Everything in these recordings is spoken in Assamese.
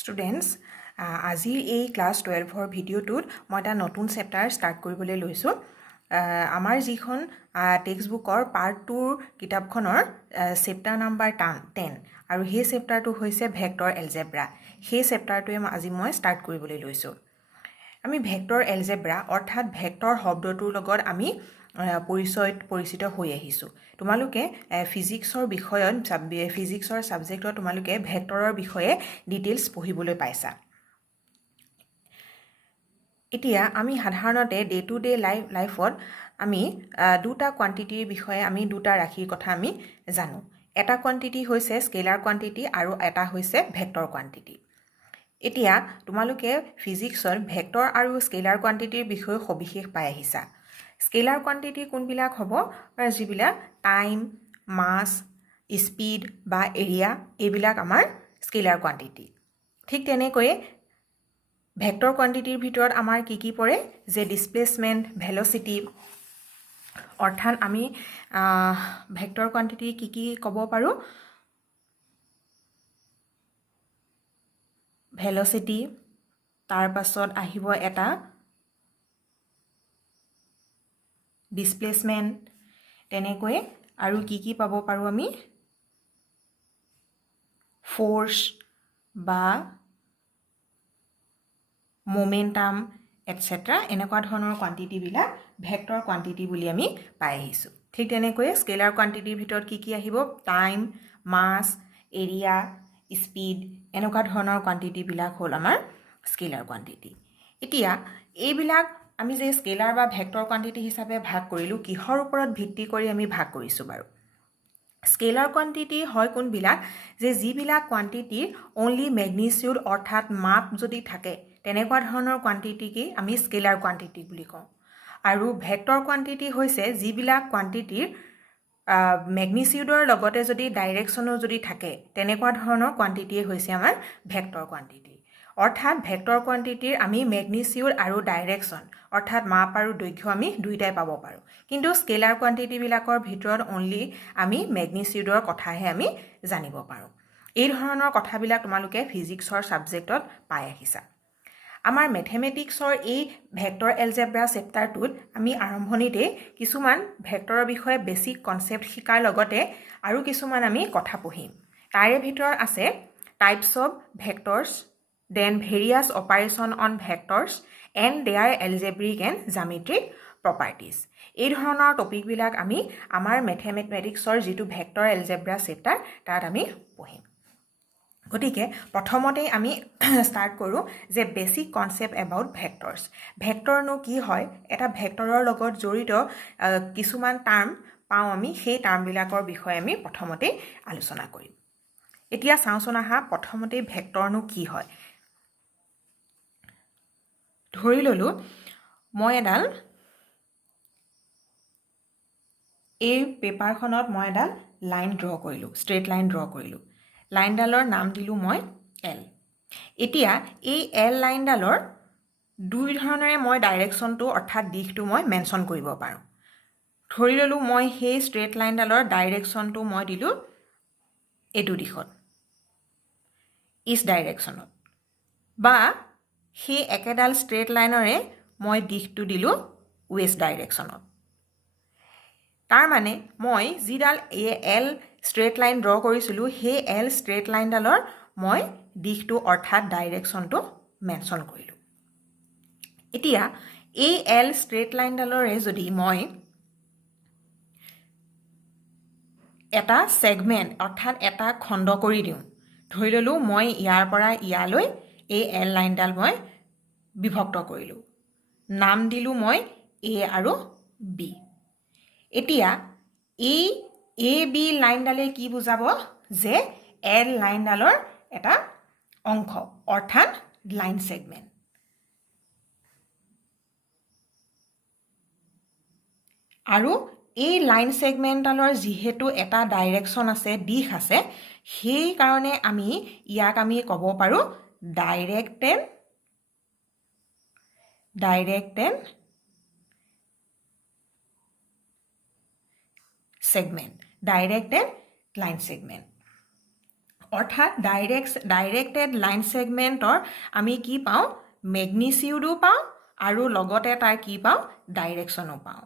Students, আজি এই ক্লাছ 12ৰ ভিডিঅ'টোত মই এটা নতুন চেপ্টাৰ ষ্টাৰ্ট কৰিবলৈ লৈছোঁ। আমাৰ যিখন টেক্সট বুকৰ পাৰ্ট 2ৰ কিতাপখনৰ চেপ্টাৰ নাম্বাৰ 10 আৰু সেই চেপ্টাৰটো হৈছে ভেক্টৰ এলজেব্ৰা। সেই চেপ্টাৰটোৱে আজি মই ষ্টাৰ্ট কৰিবলৈ লৈছোঁ। আমি ভেক্টৰ এলজেব্ৰা অৰ্থাৎ ভেক্টৰ শব্দটোৰ লগত আমি পৰিচিত হৈ আহিছোঁ। তোমালোকে ফিজিক্সৰ বিষয়ত ফিজিক্সৰ ছাবজেক্টত তোমালোকে ভেক্টৰৰ বিষয়ে ডিটেইলছ পঢ়িবলৈ পাইছা। এতিয়া আমি সাধাৰণতে ডে টু ডে লাইফত আমি দুটা কোৱান্টিটিৰ বিষয়ে আমি দুটা ৰাশিৰ কথা আমি জানো। এটা কোৱান্টিটি হৈছে স্কেলাৰ কোৱান্টিটি আৰু এটা হৈছে ভেক্টৰ কোৱান্টিটি। এতিয়া তোমালোকে ফিজিক্সত ভেক্টৰ আৰু স্কেলাৰ কোৱান্টিটিৰ বিষয়ে সবিশেষ পাই আহিছা। স্কেলাৰ কোৱান্টিটি কোনবিলাক হ'ব? যিবিলাক টাইম, মাছ, স্পীড বা এৰিয়া এইবিলাক আমাৰ স্কেলাৰ কোৱান্টিটি। ঠিক তেনেকৈয়ে ভেক্টৰ কোৱান্টিটিৰ ভিতৰত আমাৰ কি পৰে? যে ডিছপ্লেচমেণ্ট, ভেলচিটি, অৰ্থাৎ আমি ভেক্টৰ কোৱান্টিটি কি ক'ব পাৰোঁ? ভেলচিটি, তাৰ পাছত আহিব এটা ডিছপ্লেচমেণ্ট, তেনেকৈ আৰু কি পাব পাৰোঁ আমি? ফ'ৰ্চ বা মোমেণ্টাম এটচেট্ৰা এনেকুৱা ধৰণৰ কোৱান্টিটিবিলাক ভেক্টৰ কোৱান্টিটি বুলি আমি পাই আহিছোঁ। ঠিক তেনেকৈ স্কেলাৰ কোৱান্টিটিৰ ভিতৰত কি আহিব? টাইম, মাছ, এৰিয়া, স্পীড এনেকুৱা ধৰণৰ কোৱান্টিটিবিলাক হ'ল আমাৰ স্কেলাৰ কোৱান্টিটি। এতিয়া এইবিলাক আমি যে স্কেলাৰ বা ভেক্টৰ কোৱান্টিটি হিচাপে ভাগ কৰিলোঁ, কিহৰ ওপৰত ভিত্তি কৰি আমি ভাগ কৰিছোঁ বাৰু? স্কেলাৰ কোৱান্টিটি হয় কোনবিলাক? যে যিবিলাক কোৱান্টিটিৰ অনলি মেগনিচিউড অৰ্থাৎ মাপ যদি থাকে তেনেকুৱা ধৰণৰ কোৱান্টিটিকে আমি স্কেলাৰ কোৱান্টিটি বুলি কওঁ। আৰু ভেক্টৰ কোৱান্টিটি হৈছে যিবিলাক কোৱান্টিটিৰ মেগনিচিউডৰ লগতে যদি ডাইৰেকশ্যনো যদি থাকে তেনেকুৱা ধৰণৰ কোৱান্টিটিয়ে হৈছে আমাৰ ভেক্টৰ কোৱান্টিটি। অৰ্থাৎ ভেক্টৰ কোৱান্টিটিৰ আমি মেগনিচিউড আৰু ডাইৰেকশ্যন অৰ্থাৎ মাপ আৰু দৈৰ্ঘ্য আমি দুইটাই পাব পাৰোঁ। কিন্তু স্কেলাৰ কোৱান্টিটিবিলাকৰ ভিতৰত অনলি আমি মেগনিচিউডৰ কথাহে আমি জানিব পাৰোঁ। এই ধৰণৰ কথাবিলাক তোমালোকে ফিজিক্সৰ ছাবজেক্টত পাই আহিছা। আমাৰ মেথমেটিক্সৰ এই ভেক্টৰ এলজেব্ৰা চেপ্টাৰটোত আমি আৰম্ভণিতে কিছুমান ভেক্টৰৰ বিষয়ে বেছিক কনচেপ্ট শিকাৰ লগতে আৰু কিছুমান আমি কথা পঢ়িম। তাৰে ভিতৰত আছে types of vectors, then various operation on vectors and their algebraic and geometric properties. এই ধৰণৰ টপিকবিলাক আমি আমাৰ মেথমেটিক্সৰ যিটো ভেক্টৰ এলজেব্ৰা চেপ্টাৰ তাত আমি পঢ়িম। গতিকে প্ৰথমতে আমি ষ্টাৰ্ট কৰোঁ যে বেছিক কনচেপ্ট এবাউট ভেক্টৰ্ছ। ভেক্টৰনো কি হয়? এটা ভেক্টৰৰ লগত জড়িত কিছুমান টাৰ্ম পাওঁ আমি, সেই টাৰ্মবিলাকৰ বিষয়ে আমি প্ৰথমতে আলোচনা কৰিম। এতিয়া চাওঁচোন আহা, প্ৰথমতে ভেক্টৰনো কি হয়? ধৰি ল'লোঁ মই এডাল এই পেপাৰখনত মই এডাল লাইন ড্ৰ কৰিলোঁ, ষ্ট্ৰেইট লাইন ড্ৰ কৰিলোঁ। লাইনডালৰ নাম দিলোঁ মই এল। এতিয়া এই এল লাইনডালৰ দুই ধৰণেৰে মই ডাইৰেকশ্যনটো অৰ্থাৎ দিশটো মই মেনশ্যন কৰিব পাৰোঁ। ধৰি ল'লোঁ মই সেই ষ্ট্ৰেইট লাইনডালৰ ডাইৰেকশ্যনটো মই দিলোঁ এইটো দিশত, ইষ্ট ডাইৰেকশ্যনত, বা সেই একেডাল ষ্ট্ৰেইট লাইনৰে মই দিশটো দিলোঁ ৱেষ্ট ডাইৰেকশ্যনত। তাৰ মানে মই যিডাল এল ষ্ট্ৰেইট লাইন ড্ৰ কৰিছিলোঁ সেই এল ষ্ট্ৰেইট লাইনডালৰ মই দিশটো অৰ্থাৎ ডাইৰেকশ্যনটো মেনশ্যন কৰিলোঁ। এতিয়া এই এল ষ্ট্ৰেইট লাইনডালৰে যদি মই এটা ছেগমেণ্ট অৰ্থাৎ এটা খণ্ড কৰি দিওঁ, ধৰি ল'লোঁ মই ইয়াৰ পৰা ইয়ালৈ এই এল লাইনডাল মই বিভক্ত কৰিলোঁ, নাম দিলোঁ মই এ আৰু বি। এতিয়া এই এ বি লাইনডালে কি বুজাব? যে এল লাইনডালৰ এটা অংশ অৰ্থাৎ লাইন ছেগমেণ্ট। আৰু এই লাইন ছেগমেণ্টডালৰ যিহেতু এটা ডাইৰেকশ্যন আছে, দিশ আছে, সেইকাৰণে ইয়াক আমি ক'ব পাৰোঁ directed segment, directed line segment. অৰ্থাৎ ডাইৰেক্টেড লাইন ছেগমেণ্টৰ আমি কি পাওঁ মেগনিচিউডো পাওঁ আৰু লগতে তাৰ কি পাওঁ ডাইৰেকশ্যনো পাওঁ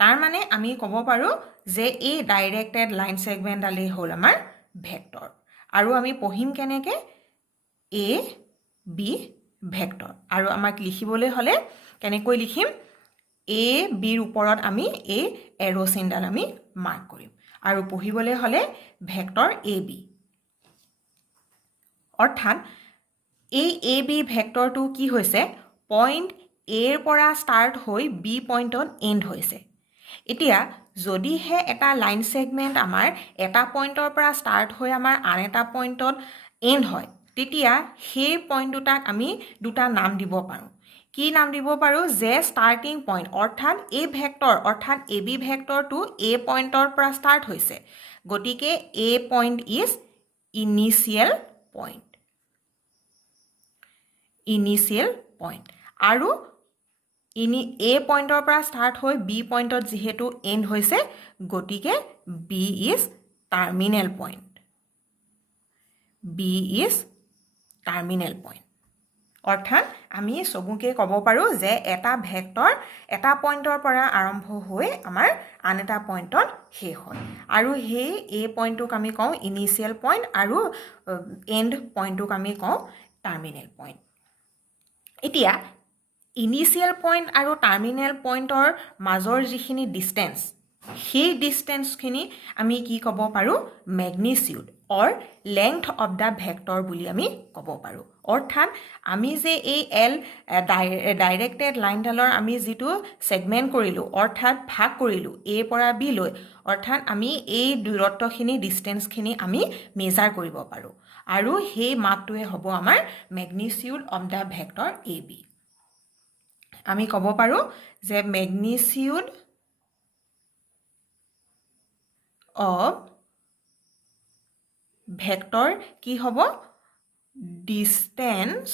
তাৰ মানে আমি ক'ব পাৰোঁ যে এই ডাইৰেক্টেড লাইন ছেগমেণ্টডালেই হ'ল আমাৰ ভেক্টৰ আৰু আমি পঢ়িম কেনেকৈ এ বি ভেক্টৰ আৰু আমাক লিখিবলৈ হ'লে কেনেকৈ লিখিম এ বিৰ ওপৰত আমি এই এৰো চিনডাল আমি মাৰ্ক কৰিম আৰু পঢ়িবলৈ হ'লে ভেক্টৰ এ বি অৰ্থাৎ এই এ বি ভেক্টৰটো কি হৈছে পইণ্ট এৰ পৰা ষ্টাৰ্ট হৈ বি পইণ্টত এণ্ড হৈছে এতিয়া যদিহে এটা লাইন ছেগমেণ্ট আমাৰ এটা পইণ্টৰ পৰা ষ্টাৰ্ট হৈ আমাৰ আন এটা পইণ্টত এণ্ড হয় তেতিয়া সেই পইণ্ট দুটাক আমি দুটা নাম দিব পাৰোঁ কি নাম দিব পাৰোঁ যে ষ্টাৰ্টিং পইণ্ট অৰ্থাৎ এই ভেক্টৰ অৰ্থাৎ এ বি ভেক্টৰটো এ পইণ্টৰ পৰা ষ্টাৰ্ট হৈছে গতিকে A point is initial point আৰু এ পইণ্টৰ পৰা ষ্টাৰ্ট হৈ বি পইণ্টত যিহেতু এণ্ড হৈছে গতিকে বি ইজ টাৰ্মিনেল পইণ্ট অৰ্থাৎ আমি চবুকে ক'ব পাৰোঁ যে এটা ভেক্টৰ এটা পইণ্টৰ পৰা আৰম্ভ হৈ আমাৰ আন এটা পইণ্টত শেষ হয় আৰু সেই এ পইণ্টটোক আমি কওঁ ইনিচিয়েল পইণ্ট আৰু এণ্ড পইণ্টটোক আমি কওঁ টাৰ্মিনেল পইণ্ট এতিয়া ইনিচিয়েল পইণ্ট আৰু টাৰ্মিনেল পইণ্টৰ মাজৰ যিখিনি ডিষ্টেঞ্চ সেই ডিষ্টেঞ্চখিনি আমি কি ক'ব পাৰোঁ মেগনিচিউড অৰ লেংথ অফ দ্য ভেক্টৰ বুলি আমি ক'ব পাৰোঁ অৰ্থাৎ আমি যে এই ডাইৰেক্টেড লাইনডালৰ আমি যিটো ছেগমেণ্ট কৰিলোঁ অৰ্থাৎ ভাগ কৰিলোঁ এৰ পৰা বি লৈ অৰ্থাৎ আমি এই দূৰত্বখিনি ডিষ্টেঞ্চখিনি আমি মেজাৰ কৰিব পাৰোঁ আৰু সেই মাপটোৱে হ'ব আমাৰ magnitude of the vector A B আমি ক'ব পাৰোঁ যে মেগনিচিউড অফ ভেক্টৰ কি হ'ব distance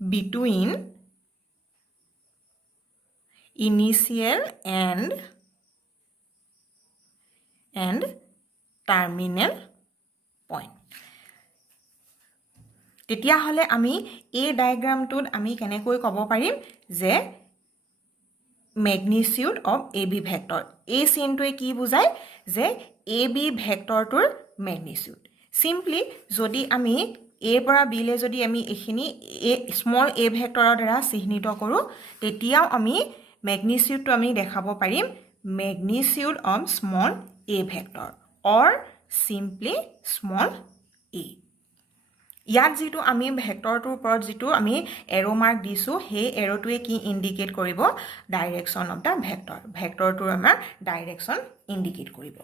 between initial and terminal point তেতিয়াহ'লে আমি এই ডায়েগ্ৰামটোত আমি কেনেকৈ ক'ব পাৰিম যে magnitude of A B vector এই চিনটোৱে কি বুজায় যে এ বি ভেক্টৰটোৰ মেগনিচিউড চিম্পলি যদি আমি এৰ পৰা বিলৈ যদি আমি এইখিনি স্মল এ ভেক্টৰৰ দ্বাৰা চিহ্নিত কৰোঁ তেতিয়াও আমি মেগনিচিউডটো আমি দেখাব পাৰিম magnitude of small a vector or simply small a ইয়াত যিটো আমি ভেক্টৰটোৰ ওপৰত যিটো আমি এৰো মাৰ্ক দিছোঁ সেই এৰোটোৱে কি ইণ্ডিকেট কৰিব ডাইৰেকশ্যন অফ দ্য ভেক্টৰটোৰ আমাৰ ডাইৰেকশ্যন ইণ্ডিকেট কৰিব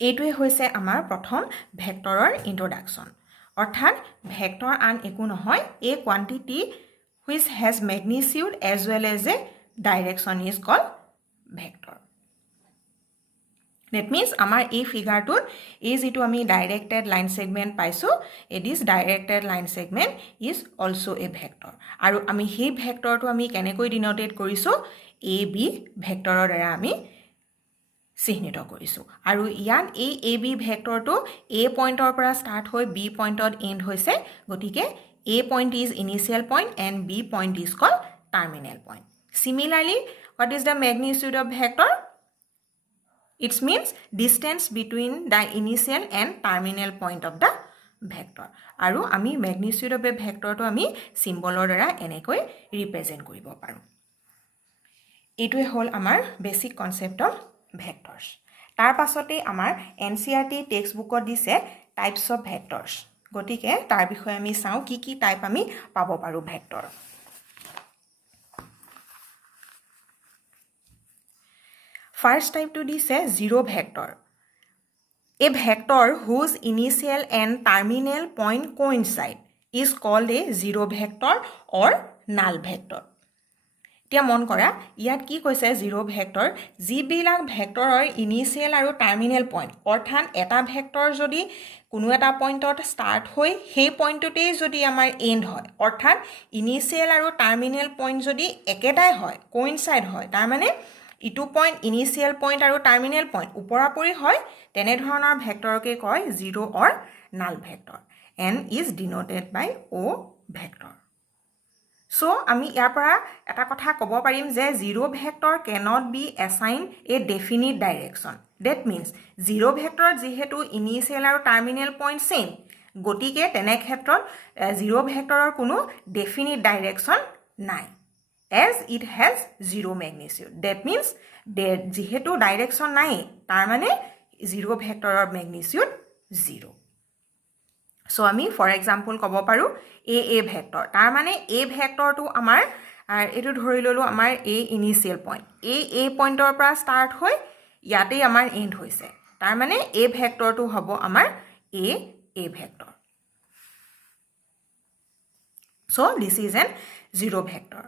এইটোৱে হৈছে আমাৰ প্ৰথম ভেক্টৰৰ ইন্ট্ৰডাকশ্যন অৰ্থাৎ ভেক্টৰ আন একো নহয় এই quantity which has magnitude as well as a direction is called vector That means আমাৰ এই ফিগাৰটোত এই যিটো আমি ডাইৰেক্টেড লাইন ছেগমেণ্ট পাইছোঁ this directed line segment is also' a vector আৰু আমি সেই ভেক্টৰটো আমি কেনেকৈ ডিন'টেট কৰিছোঁ এ বি ভেক্টৰৰ দ্বাৰা আমি চিহ্নিত কৰিছোঁ আৰু ইয়াত এই এ বি ভেক্টৰটো এ পইণ্টৰ পৰা ষ্টাৰ্ট হৈ বি পইণ্টত এণ্ড হৈছে গতিকে A point is initial point and B point is called terminal point similarly what is the magnitude of vector It means distance between the initial and terminal point of the vector. আৰু আমি magnitude of a vector to আমি symbol দ্বাৰা এনেকৈ represent কৰিব পাৰোঁ এইটোৱে হ'ল আমাৰ basic concept of vectors তাৰ পাছতে আমাৰ NCERT textbookত দিছে types of vectors গতিকে তাৰ বিষয়ে আমি চাওঁ কি টাইপ আমি পাব পাৰোঁ vector First type to this is zero vector. A vector whose initial and terminal point coincide is called a zero vector or null vector. এতিয়া মন কৰা ইয়াত কি কৈছে জিৰো ভেক্টৰ যিবিলাক ভেক্টৰৰ ইনিচিয়েল আৰু টাৰ্মিনেল পইণ্ট অৰ্থাৎ এটা ভেক্টৰ যদি কোনো এটা পইণ্টত ষ্টাৰ্ট হৈ সেই পইণ্টতেই যদি আমাৰ এণ্ড হয় অৰ্থাৎ ইনিচিয়েল আৰু টাৰ্মিনেল পইণ্ট যদি একেটাই হয় কোইনচাইড হয় তাৰ মানে ইটো পইণ্ট ইনিচিয়েল পইণ্ট আৰু টাৰ্মিনেল পইণ্ট ওপৰাপৰি হয় তেনেধৰণৰ ভেক্টৰকে কয় zero' or null vector and is denoted by O' vector so' আমি ইয়াৰ পৰা এটা কথা ক'ব পাৰিম যে zero' vector cannot be assign a definite direction that means zero' ভেক্টৰত যিহেতু ইনিচিয়েল আৰু টাৰ্মিনেল পইণ্ট ছেইম গতিকে তেনে ক্ষেত্ৰত জিৰ' ভেক্টৰৰ কোনো ডেফিনিট ডাইৰেকশ্যন নাই as it has zero' magnitude that means যিহেতু ডাইৰেকশ্যন নাই তাৰমানে জিৰ' ভেক্টৰৰ মেগনিচিউড জিৰ' চ' আমি ফৰ এক্সাম্পল ক'ব পাৰোঁ এ ভেক্টৰ তাৰমানে এ ভেক্টৰটো আমাৰ এইটো ধৰি ল'লোঁ আমাৰ এ ইনিচিয়েল পইণ্ট এ পইণ্টৰ পৰা ষ্টাৰ্ট হৈ ইয়াতেই আমাৰ এণ্ড হৈছে তাৰমানে এ ভেক্টৰটো হ'ব আমাৰ A vector so' this is an zero' vector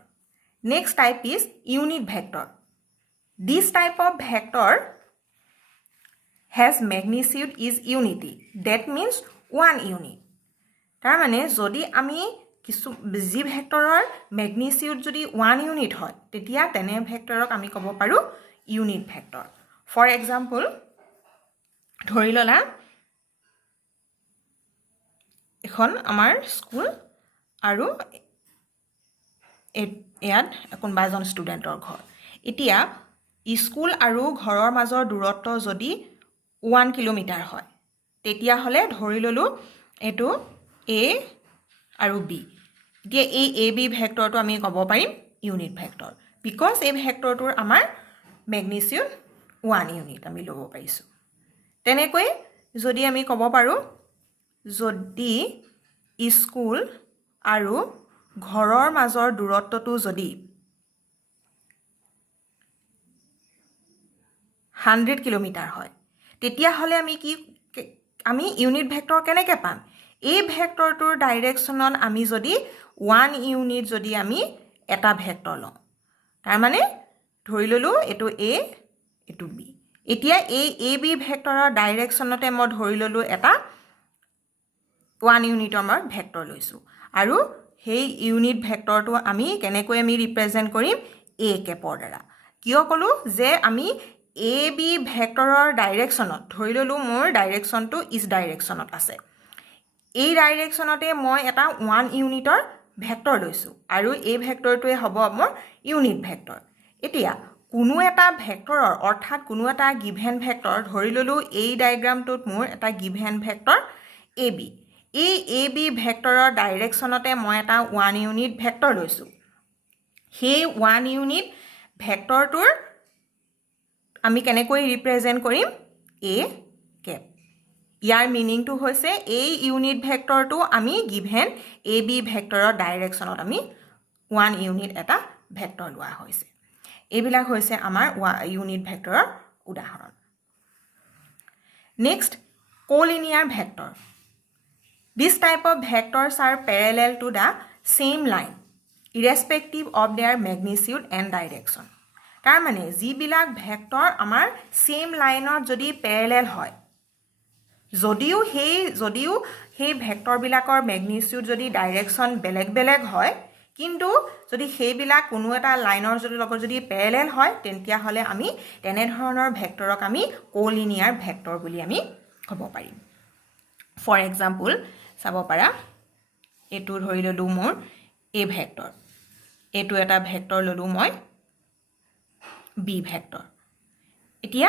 next type is unit vector this type of vector has magnitude is unity that means one unit তাৰমানে যদি আমি যি ভেক্টৰৰ মেগনিচিউড যদি ওৱান ইউনিট হয় তেতিয়া তেনে ভেক্টৰক আমি ক'ব পাৰোঁ ইউনিট ভেক্টৰ ফৰ এক্সাম্পল ধৰি ল'লা এখন আমাৰ স্কুল আৰু ইয়াত কোনোবা এজন ষ্টুডেণ্টৰ ঘৰ এতিয়া স্কুল আৰু ঘৰৰ মাজৰ দূৰত্ব যদি 1 কিলোমিটাৰ হয় তেতিয়াহ'লে ধৰি ল'লোঁ এইটো এ আৰু বি এতিয়া এই এ বি ভেক্টৰটো আমি ক'ব পাৰিম ইউনিট ভেক্টৰ বিকজ এই ভেক্টৰটোৰ আমাৰ মেগনিচিউড 1 ইউনিট আমি ল'ব পাৰিছোঁ তেনেকৈ যদি আমি ক'ব পাৰোঁ যদি স্কুল আৰু ঘৰৰ মাজৰ দূৰত্বটো যদি 100 কিলোমিটাৰ হয় তেতিয়াহ'লে আমি ইউনিট ভেক্টৰ কেনেকৈ পাম এই ভেক্টৰটোৰ ডাইৰেকশ্যনত আমি যদি 1 ইউনিট যদি আমি এটা ভেক্টৰ লওঁ তাৰমানে ধৰি ল'লোঁ এইটো এ এইটো বি এতিয়া এই এ বি ভেক্টৰৰ ডাইৰেকশ্যনতে মই ধৰি ল'লোঁ এটা 1 ইউনিটৰ মই ভেক্টৰ লৈছোঁ আৰু সেই ইউনিট ভেক্টৰটো আমি কেনেকৈ আমি ৰিপ্ৰেজেণ্ট কৰিম এ কেপৰ দ্বাৰা কিয় ক'লোঁ যে আমি এ বি ভেক্টৰৰ ডাইৰেকশ্যনত ধৰি ল'লোঁ মোৰ ডাইৰেকশ্যনটো ইজ ডাইৰেকশ্যনত আছে এই ডাইৰেকশ্যনতে মই এটা 1 ইউনিটৰ ভেক্টৰ লৈছোঁ আৰু এই ভেক্টৰটোৱে হ'ব মোৰ ইউনিট ভেক্টৰ এতিয়া কোনো এটা ভেক্টৰৰ অৰ্থাৎ কোনো এটা গিভেন ভেক্টৰ ধৰি ল'লোঁ এই ডায়েগ্ৰামটোত মোৰ এটা গিভেন ভেক্টৰ এ বি এই এ বি ভেক্টৰৰ ডাইৰেকশ্যনতে মই এটা 1 ইউনিট ভেক্টৰ লৈছোঁ সেই 1 ইউনিট ভেক্টৰটোৰ আমি কেনেকৈ ৰিপ্ৰেজেণ্ট কৰিম এ কেপ ইয়াৰ মিনিংটো হৈছে এই ইউনিট ভেক্টৰটো আমি গিভেন এ বি ভেক্টৰৰ ডাইৰেকশ্যনত আমি 1 ইউনিট এটা ভেক্টৰ লোৱা হৈছে এইবিলাক হৈছে আমাৰ ইউনিট ভেক্টৰৰ উদাহৰণ next collinear vector This type of vectors are parallel to the same line irrespective of their magnitude and direction তাৰমানে যিবিলাক ভেক্টৰ আমাৰ সেম লাইনত যদি প্যাৰেলেল হয় যদিও সেই ভেক্টৰবিলাকৰ মেগনিচিউড যদি ডাইৰেকশ্যন বেলেগ বেলেগ হয় কিন্তু যদি সেইবিলাক কোনো এটা লাইনৰ লগত যদি প্যাৰেলেল হয় তেতিয়াহ'লে আমি তেনেধৰণৰ ভেক্টৰক আমি কোলিনিয়াৰ ভেক্টৰ বুলি আমি ক'ব পাৰিম ফৰ এক্সাম্পল চাব পাৰা এইটো ধৰি ল'লোঁ মোৰ এ ভেক্টৰ এইটো এটা ভেক্টৰ ল'লোঁ মই বি ভেক্টৰ এতিয়া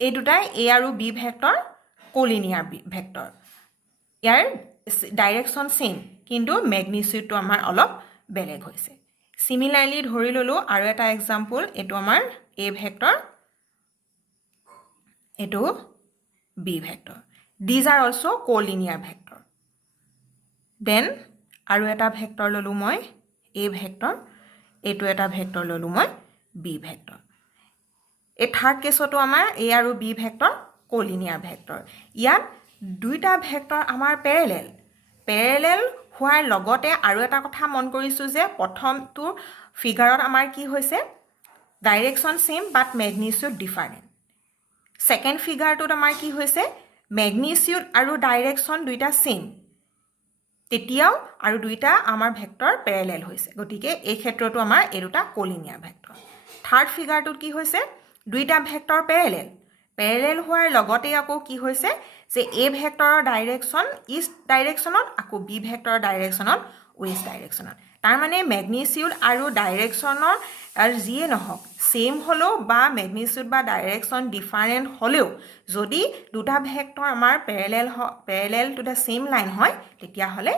এই দুটাই এ আৰু বি ভেক্টৰ কোলিনিয়াৰ ভেক্টৰ ইয়াৰ ডাইৰেকশ্যন সেম কিন্তু মেগনিচিউডটো আমাৰ অলপ বেলেগ হৈছে সিমিলাৰলি ধৰি ল'লোঁ আৰু এটা এক্সাম্পল এইটো আমাৰ এ ভেক্টৰ এইটো B vector these are also collinear vector then আৰু এটা ভেক্টৰ ল'লোঁ মই এ ভেক্টৰ এইটো এটা ভেক্টৰ ল'লোঁ মই বি ভেক্টৰ এই থাৰ্ড কেছতো আমাৰ এ আৰু বি ভেক্টৰ কোলিনিয়াৰ ভেক্টৰ ইয়াত দুইটা ভেক্টৰ আমাৰ প্যাৰেলেল হোৱাৰ লগতে আৰু এটা কথা মন কৰিছোঁ যে প্ৰথমটো ফিগাৰত আমাৰ কি হৈছে ডাইৰেকশ্যন সেম বাট মেগনিচিউড ডিফাৰেণ্ট সেকেন্ড ফিগাৰটোত আমাৰ কি হৈছে মেগনিচিউড আৰু ডাইৰেকশ্যন দুইটা সেম তেতিয়াও আৰু দুইটা আমাৰ ভেক্টৰ প্যাৰেলেল হৈছে গতিকে এই ক্ষেত্ৰতো আমাৰ এই দুটা কোলিনিয়াৰ ভেক্টৰ থাৰ্ড ফিগাৰটোত কি হৈছে দুইটা ভেক্টৰ পেৰেলেল হোৱাৰ লগতে আকৌ কি হৈছে যে এ ভেক্টৰৰ ডাইৰেকশ্যন ইষ্ট ডাইৰেকশ্যনত আকৌ বি ভেক্টৰৰ ডাইৰেকশ্যনত ৱেষ্ট ডাইৰেকশ্যনত তাৰ মানে মেগনিচিউড আৰু ডাইৰেকশ্যনৰ আৰু যিয়ে নহওক সেম হলেও বা মেগনিচিউড বা ডাইৰেকশ্যন ডিফাৰেণ্ট হলেও যদি দুটা ভেক্টৰ আমাৰ parallel to the same line হয় তেতিয়াহ'লে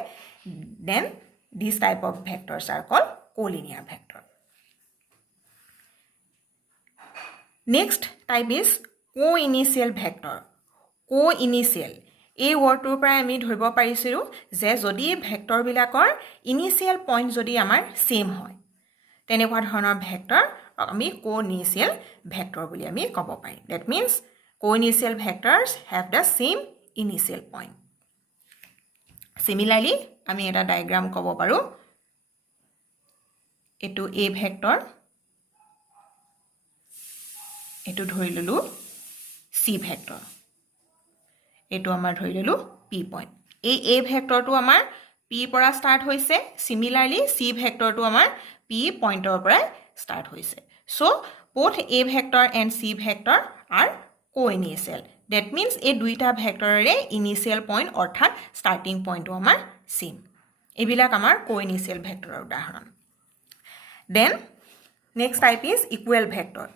then this type of vectors are called collinear vector next type is co-initial vector co-initial এই ৱৰ্ডটোৰ পৰা আমি ধৰিব পাৰিছিলোঁ যে যদি ভেক্টৰবিলাকৰ ইনিচিয়েল পইণ্ট যদি আমাৰ সেম হয় তেনেকুৱা ধৰণৰ ভেক্টৰ আমি co-initial ভেক্টৰ বুলি আমি ক'ব পাৰিম that means co-initial vectors have the same initial point similarly আমি এটা ডায়াগ্ৰাম ক'ব পাৰো এটো a ভেক্টৰ এটো ধৰি ললো c ভেক্টৰ এটো আমাৰ ধৰি ললো p পইণ্ট এই a ভেক্টৰটো আমাৰ p পৰা ষ্টাৰ্ট হৈছে সিমিলাৰলি c ভেক্টৰটো আমাৰ p পইণ্টৰ পৰা ষ্টাৰ্ট হৈছে so both a vector and c vector are co-initial that means এই দুইটা ভেক্টৰৰে ইনিচিয়েল পইণ্ট অৰ্থাৎ ষ্টাৰ্টিং পইণ্টটো আমাৰ সেম এবিলাক আমাৰ co-initial ভেক্টৰৰ উদাহৰণ then next type is equal vector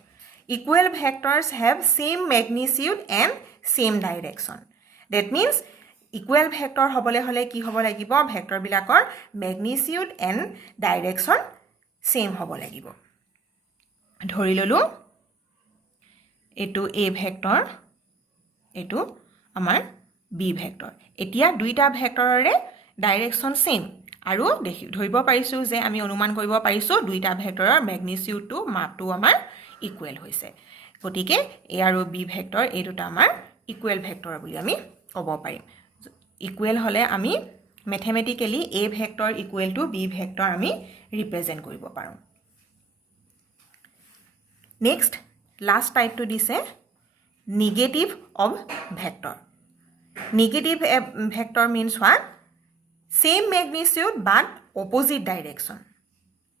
equal vectors have same magnitude and same direction that means equal vector হবলে হলে কি হব লাগিব ভেক্টৰ বিলাকৰ magnitude and direction same হব লাগিব ধৰি ললো এটো a ভেক্টৰ এটো আমাৰ b ভেক্টৰ এতিয়া দুইটা ভেক্টৰৰে ডাইৰেকশ্যন সেম আৰু ধৰিব পাৰিছো যে আমি অনুমান কৰিব পাৰিছো দুইটা ভেক্টৰৰ ম্যাগনিটিউডটো মাপটো আমাৰ ইকুৱেল হৈছে গতিকে a আৰু b ভেক্টৰ এই দুটা আমাৰ ইকুৱেল ভেক্টৰ বুলি আমি ক'ব পাৰিম ইকুৱেল হলে আমি mathematically a vector equal to b vector আমি ৰিপ্ৰেজেন্ট কৰিব পাৰো নেক্সট লাষ্ট টাইপটো দিছে negative of vector negative vector means what same magnitude but opposite direction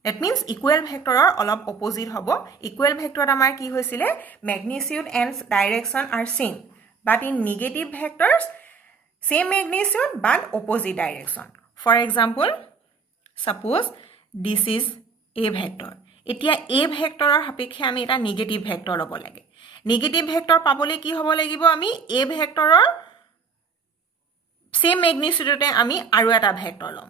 that means equal vector অলপ opposite হ'ব equal vector আমাৰ কি হৈছিলে magnitude and direction are same but in negative vectors same magnitude but opposite direction for example suppose this is a vector এতিয়া a ভেক্টৰৰ সাপেক্ষে আমি এটা নেগেটিভ ভেক্টৰ ল'ব লাগে নেগেটিভ ভেক্টৰ পাবলৈ কি হ'ব লাগিব আমি a ভেক্টৰৰ সেম ম্যাগনিটিউডতে আমি আৰু এটা ভেক্টৰ লম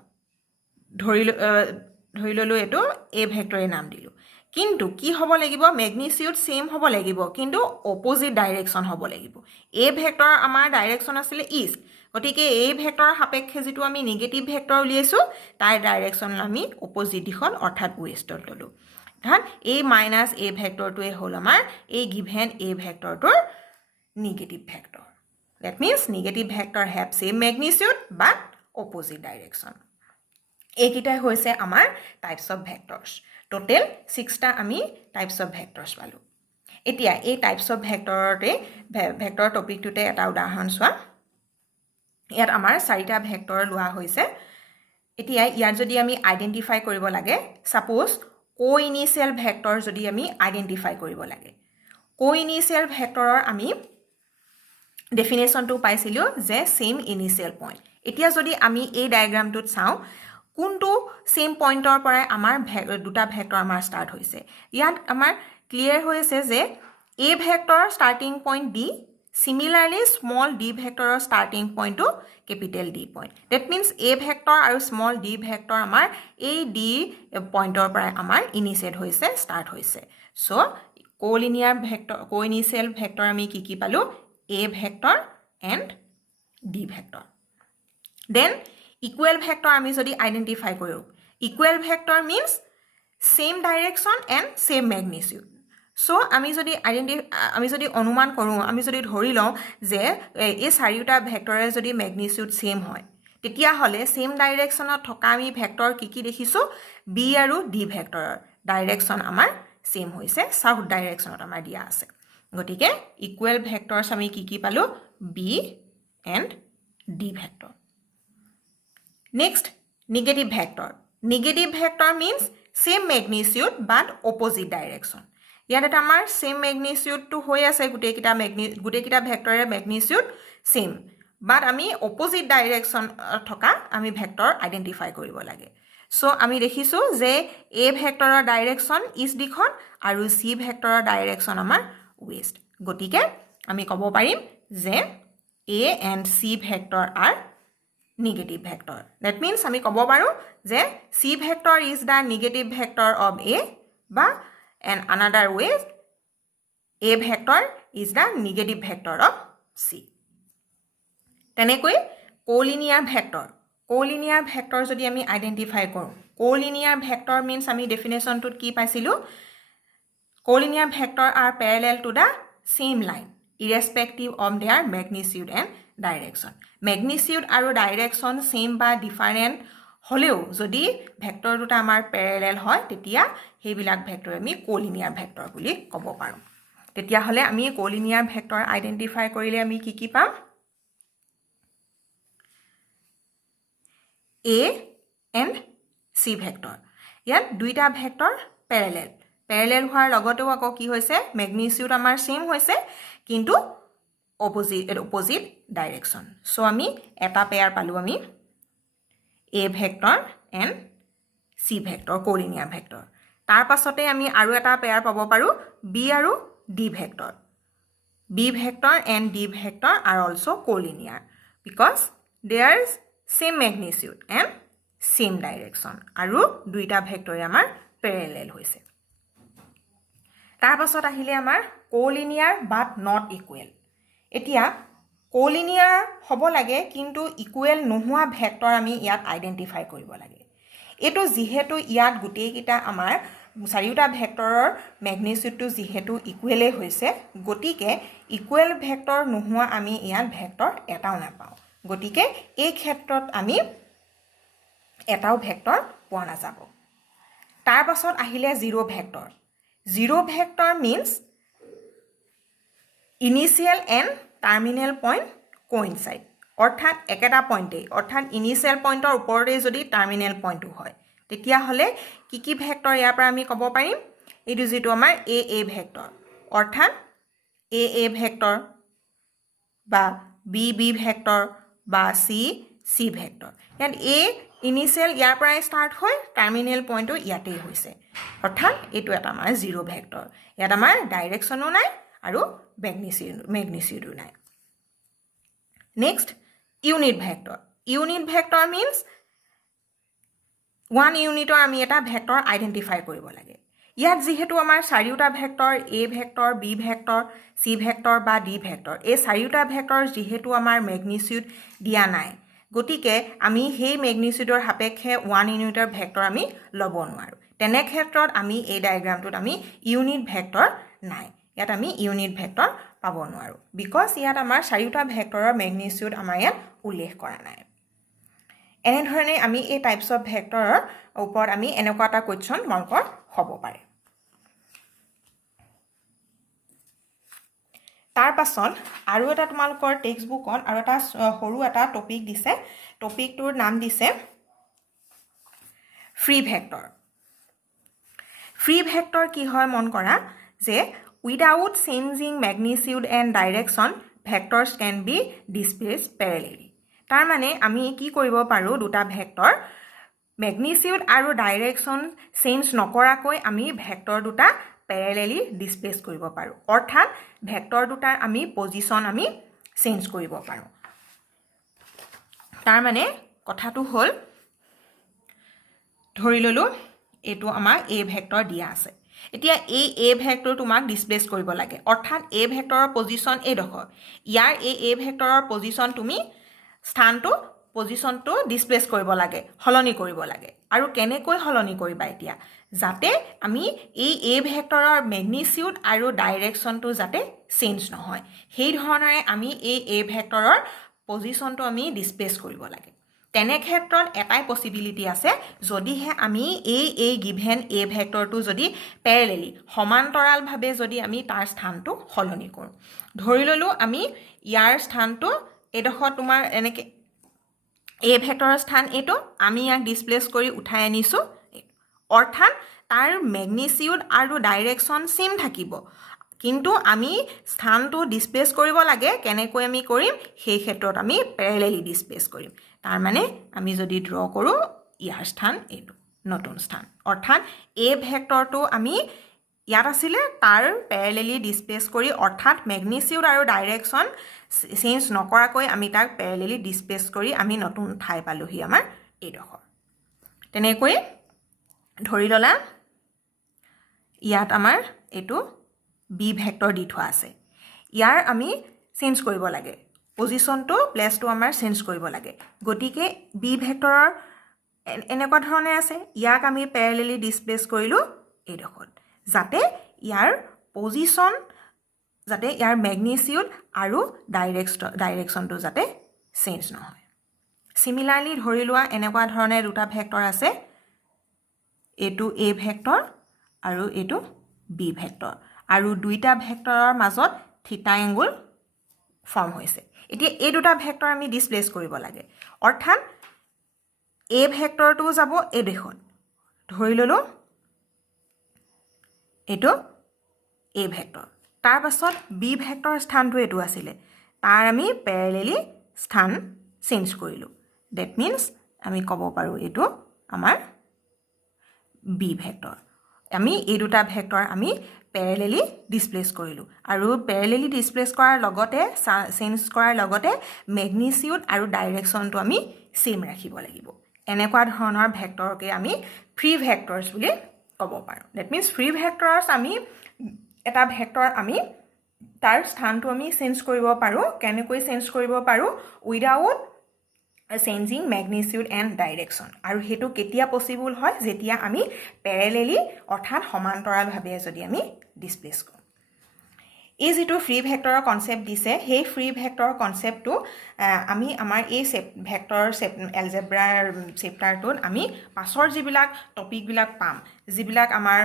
ধৰি ললো এটো a ভেক্টৰে নাম দিলো কিন্তু কি হ'ব লাগিব ম্যাগনিটিউড সেম হ'ব লাগিব কিন্তু অপোজিট ডাইৰেকশ্যন হ'ব লাগিব a ভেক্টৰ আমাৰ ডাইৰেকশ্যন আছিল ইষ্ট গতিকে a ভেক্টৰৰ সাপেক্ষে যেটো আমি নেগেটিভ ভেক্টৰ উলিয়াইছো তাৰ ডাইৰেকশ্যন আমি অপোজিট দিশত অৰ্থাৎ ৱেষ্টত ললো ধান a মাইনাস a ভেক্টৰটোৱে হ'ল আমাৰ a গিভেন a ভেক্টৰটোৰ negative vector that means negative vector have same magnitude but opposite direction এইকিটাই হৈছে আমাৰ types of vectors total 6টা আমি types of vectors পালো এতিয়া এই types of vectorতে vector টপিকটোতে এটা উদাহৰণ চোৱা ইয়াত আমাৰ 4টা ভেক্টৰ লোৱা হৈছে এতিয়া ইয়াৰ যদি আমি আইডেন্টিফাই কৰিব লাগে সাপোজ co-initial vector যদি আমি আইডেন্টিফাই কৰিব লাগে co-initial vectorৰ আমি definition to পাইছিলো যে same initial point এতিয়া যদি আমি এই ডায়াগ্ৰামটোত চাও কোনটো সেম পইণ্টৰ পৰা আমাৰ দুটা ভেক্টৰ আমাৰ ষ্টাৰ্ট হৈছে ইয়াত আমাৰ ক্লিয়াৰ হৈছে যে a vector starting point d similarly small d ভেক্টৰৰ ষ্টাৰ্টিং পইণ্টটো capital D point that means a vector আৰু small d ভেক্টৰ আমাৰ এই d পইণ্টৰ পৰা আমাৰ ইনিচিয়েট হৈছে ষ্টাৰ্ট হৈছে সো কোলিনিয়াৰ ভেক্টৰ কোইনিচিয়েল ভেক্টৰ আমি কি পালো a vector and d vector then equal vector আমি যদি আইডেন্টিফাই কৰো equal vector means same direction and same magnitude so আমি যদি অনুমান কৰো আমি যদি ধৰি লওঁ যে এই চাৰিটা ভেক্টৰে যদি ম্যাগনিটিউড সেম হয় তেতিয়া হলে সেম ডাইৰেকশ্যনত থকা আমি ভেক্টৰ কি দেখিছো b আৰু d ভেক্টৰৰ ডাইৰেকশ্যন আমাৰ সেম হৈছে সাউথ ডাইৰেকশ্যনত আমাৰ দিয়া আছে গটিকে ইকুৱেল ভেক্টৰস আমি কি পালো b and d vector next negative vector means same magnitude but opposite direction ইয়াত এটা আমাৰ সেম ম্যাগনিটিউডটো হৈ আছে গোটেইকিটা ভেক্টৰৰ ম্যাগনিটিউড সেম বাট আমি অপোজিট ডাইৰেকশন থকা আমি ভেক্টৰ আইডেন্টিফাই কৰিব লাগে সো আমি দেখিছো যে এ ভেক্টৰৰ ডাইৰেকশন ইষ্ট দিশত আৰু সি ভেক্টৰৰ ডাইৰেকশন আমাৰ ওয়েষ্ট গতিকে আমি ক'ব পাৰিম যে A and C vector are negative vector. That means আমি ক'ব পাৰো যে C vector is the negative vector of A বা and another way A vector is the negative vector of C. তেনেকৈ collinear vector যদি আমি আইডেন্টিফাই কৰো collinear vector means আমি definition টোত কি পাইছিলো collinear vector are parallel to the same line irrespective of their magnitude and direction. Magnitude আৰু direction same বা different হলেও যদি ভেক্টৰ দুটা আমাৰ parallel হয় তেতিয়া হেইবিলাক ভেক্টৰ আমি collinear vector বুলি ক'ব পাৰো তেতিয়া হলে আমি collinear vector আইডেন্টিফাই কৰিলে আমি কি পাম A and C vector ইয়াত দুইটা ভেক্টৰ parallel হোৱাৰ লগতেও আকৌ কি হৈছে ম্যাগনিটিউড আমাৰ সেম হৈছে কিন্তু opposite direction so আমি এটা পেয়াৰ পালো আমি A vector and C vector collinear vector তাৰ পাছতে আমি আৰু এটা পেয়াৰ পাব পাৰো B আৰু D vector B vector and D vector are also collinear because there is same magnitude and same direction আৰু দুইটা ভেক্টৰ আমাৰ parallel হৈছে তাৰ পাছত আহিলে আমাৰ collinear but not equal এতিয়া collinear হ'ব লাগে কিন্তু equal নোহোৱা ভেক্টৰ আমি ইয়াত আইডেন্টিফাই কৰিব লাগে এটো যিহেতু ইয়াত গুটেইকিটা আমাৰ চাৰিটা ভেক্টৰৰ ম্যাগনিটিউডটো যিহেতু ইকুৱেলে হৈছে গতিকে ইকুৱেল ভেক্টৰ নোহোৱা আমি ইয়াত ভেক্টৰ এটাও নাপাও গতিকে এই ক্ষেত্ৰত আমি এটাও ভেক্টৰ পোৱা নাযাব তাৰ পাছত আহিলে zero vector means initial and terminal point coincide অৰ্থাৎ একেটা পইণ্টে অৰ্থাৎ ইনিশিয়াল পইণ্টৰ ওপৰতে যদি টাৰ্মিনেল পইণ্টটো হয় তেতিয়া হলে কি ভেক্টৰ ইয়াৰ পৰা আমি ক'ব পাৰিম এটো যেটো আমাৰ a ভেক্টৰ অৰ্থাৎ a ভেক্টৰ বা b ভেক্টৰ বা c ভেক্টৰ ইয়াত a ইনিশিয়াল ইয়াৰ পৰা ষ্টাৰ্ট হয় টাৰ্মিনেল পইণ্টটো ইয়াতেই হৈছে অৰ্থাৎ এটো এটা আমাৰ জিৰো ভেক্টৰ ইয়াত আমাৰ ডাইৰেকশনো নাই আৰু ম্যাগনিটিউডো নাই next unit vector means one ইউনিটৰ আমি এটা ভেক্টৰ আইডেন্টিফাই কৰিব লাগে ইয়াত যেহেতু আমাৰ চাৰিটা vector a vector b vector c vector বা d ভেক্টৰ এই চাৰিটা ভেক্টৰ যেহেতু আমাৰ ম্যাগনিটিউড দিয়া নাই গতিকে আমি হেই ম্যাগনিটিউডৰ সাপেক্ষে 1 ইউনিটৰ ভেক্টৰ আমি লব নোৱাৰো তেনে ক্ষেত্ৰত আমি এই ডায়াগ্ৰামটোত আমি ইউনিট ভেক্টৰ নাই ইয়াত আমি ইউনিট ভেক্টৰ পাব নোৱাৰো বিকজ ইয়াত আমাৰ চাৰিটা ভেক্টৰৰ ম্যাগনিটিউড আমাৰ ইয়াত উল্লেখ কৰা নাই এনে ধৰণে আমি এই টাইপস অফ ভেক্টৰৰ ওপৰত আমি এনেকুৱা এটা কোৱেশ্চন মাৰ্কৰ হ'ব পাৰে তাৰ পাছত আৰু এটা তোমালোকৰ টেক্সট বুকত আৰু এটা সৰু এটা টপিক দিছে টপিকটোৰ নাম দিছে ফ্ৰী ভেক্টৰ কি হয় মন কৰা যে without changing magnitude and direction vectors can be displayed parallelly তাৰ মানে আমি কি কৰিব পাৰো দুটা ভেক্টৰ ম্যাগনিটিউড আৰু ডাইৰেকশন চেঞ্জ নকৰাকৈ আমি ভেক্টৰ দুটা parallelly displace কৰিব পাৰো অৰ্থাৎ ভেক্টৰ দুটাৰ আমি পজিশন আমি চেঞ্জ কৰিব পাৰো তাৰ মানে কথাটো হ'ল ধৰি ললো এটো আমাৰ a ভেক্টৰ দিয়া আছে এতিয়া এই a ভেক্টৰ তোমাক ডিসপ্লেস কৰিব লাগে অৰ্থাৎ a ভেক্টৰৰ পজিশন এই ডখৰ ইয়াৰ এই a ভেক্টৰৰ পজিশন তুমি স্থানটো পজিশনটো ডিসপ্লেস কৰিব লাগে হলনি কৰিব লাগে আৰু কেনেকৈ হলনি কৰিবা এতিয়া যাতে আমি এই a ভেক্টৰৰ ম্যাগনিটিউড আৰু ডাইৰেকশনটো যাতে চেঞ্জ নহয় সেই ধৰণৰে আমি এই a ভেক্টৰৰ পজিশনটো আমি ডিসপ্লেস কৰিব লাগে তেনে ক্ষেত্ৰত এটাই পসিবিলিটি আছে যদিহে আমি এই গিভেন a ভেক্টৰটো যদি প্যাৰালেলি সমান্তৰাল ভাবে যদি আমি তাৰ স্থানটো হলনি কৰো ধৰি ললো আমি ইয়াৰ স্থানটো এডখৰ তোমাৰ এনেকে a ভেক্টৰৰ স্থান এটো আমি ইয়াক ডিসপ্লেস কৰি উঠাই আনিছো অৰ্থাৎ তাৰ মেগনিচিউড আৰু ডাইৰেকশ্যন সেম থাকিব কিন্তু আমি স্থানটো ডিসপ্লেস কৰিব লাগে কেনেকৈ আমি কৰিম সেই ক্ষেত্ৰত আমি প্যাৰালেলি ডিসপ্লেস কৰিম তাৰ মানে আমি যদি ড্ৰ কৰো ইয়াৰ স্থান এইটো নতুন স্থান অৰ্থাৎ a ভেক্টৰটো আমি ইয়াত আছিলে তাৰ প্যাৰালেলি ডিসপ্লেস কৰি অৰ্থাৎ মেগনিচিউড আৰু ডাইৰেকশ্যন চেঞ্জ নকৰাকৈ আমি তাক প্যাৰালেলি ডিসপ্লেস কৰি আমি নতুন ঠাই পালোহি আমাৰ এইডোখৰ তেনেকৈ ধৰি ললা ইয়াত আমাৰ এটো b ভেক্টৰ দি থোৱা আছে ইয়াৰ আমি চেঞ্জ কৰিব লাগে পজিশনটো প্লেসটো আমাৰ চেঞ্জ কৰিব লাগে গতিকে b ভেক্টৰৰ এনেকুৱা ধৰণে আছে ইয়াক আমি প্যাৰালেলি ডিসপ্লেস কৰিলো এইডোখৰ যাতে ইয়াৰ পজিশন যাতে ইয়াৰ মেগনিচিউড আৰু ডাইৰেকশ্যনটো যাতে চেঞ্জ নহয় সিমিলাৰলি ধৰি লোৱা এনেকুৱা ধৰণে দুটা ভেক্টৰ আছে এটো a ভেক্টৰ আৰু এটো b ভেক্টৰ আৰু দুইটা ভেক্টৰৰ মাজত থিটা এংগল ফৰ্ম হৈছে এতিয়া এই দুটা ভেক্টৰ আমি ডিসপ্লেস কৰিব লাগে অৰ্থাৎ a ভেক্টৰটো যাব এই দেখোন ধৰি ললো এটো a ভেক্টৰ তাৰ পাছত b ভেক্টৰ স্থানটো এটো আছিল তাৰ আমি প্যাৰালেলি স্থান চেঞ্জ কৰিলো দ্যাট মিন্স আমি ক'ব পাৰো এটো আমাৰ b ভেক্টৰ আমি এই দুটা ভেক্টৰ আমি প্যাৰালেলি ডিসপ্লেস কৰিলো আৰু প্যাৰালেলি ডিসপ্লেস কৰাৰ লগতে চেঞ্জ কৰাৰ লগতে মেগনিচিউড আৰু ডাইৰেকশ্যনটো আমি সেম ৰাখিব লাগিব এনেকুৱা ধৰণৰ ভেক্টৰকে আমি ফ্ৰী ভেক্টৰছ বুলি ক'ব পাৰো দ্যাট মিন্স ফ্ৰী ভেক্টৰছ আমি এটা ভেক্টৰ আমি তাৰ স্থানটো আমি চেঞ্জ কৰিব পাৰো কেনেকৈ চেঞ্জ কৰিব পাৰো without changing magnitude and direction আৰু হেতু কেতিয়া পসিবল হয় যেতিয়া আমি প্যাৰালেলি অৰ্থাৎ সমান্তৰালভাৱে যদি আমি ডিসপ্লেস কৰোঁ এই যেটো ফ্ৰী ভেক্টৰৰ কনসেপ্ট দিছে সেই ফ্ৰী ভেক্টৰৰ কনসেপ্টটো আমি আমাৰ এই ভেক্টৰ এলজেব্ৰাৰ চেপ্টাৰটোত আমি পাছৰ যিবিলাক টপিকবিলাক পাম যিবিলাক আমাৰ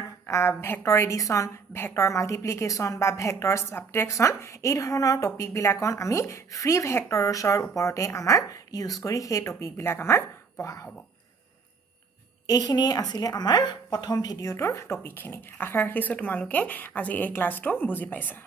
ভেক্টৰ এডিশ্যন ভেক্টৰ মাল্টিপ্লিকেশ্যন বা ভেক্টৰ সাবট্ৰেকশ্যন এই ধৰণৰ টপিকবিলাকত আমি ফ্ৰী ভেক্টৰছৰ ওপৰতে আমাৰ ইউজ কৰি সেই টপিকবিলাক আমাৰ পঢ়া হ'ব এইখিনি আছিল আমাৰ প্ৰথম ভিডিওটোৰ টপিকখিনি আশা ৰাখিছো তোমালোকে আজি এই ক্লাছটো বুজি পাইছা